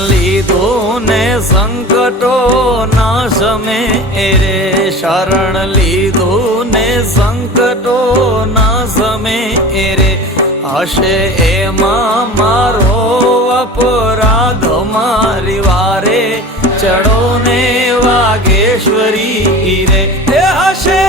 લીધું ને સંકટો ના સમે રે, શરણ લીધું ને સંકટો ના સમે રે, હશે એમાં મારો અપરાધ મારી વારે, ચડો ને વાગેશ્વરી રે, હશે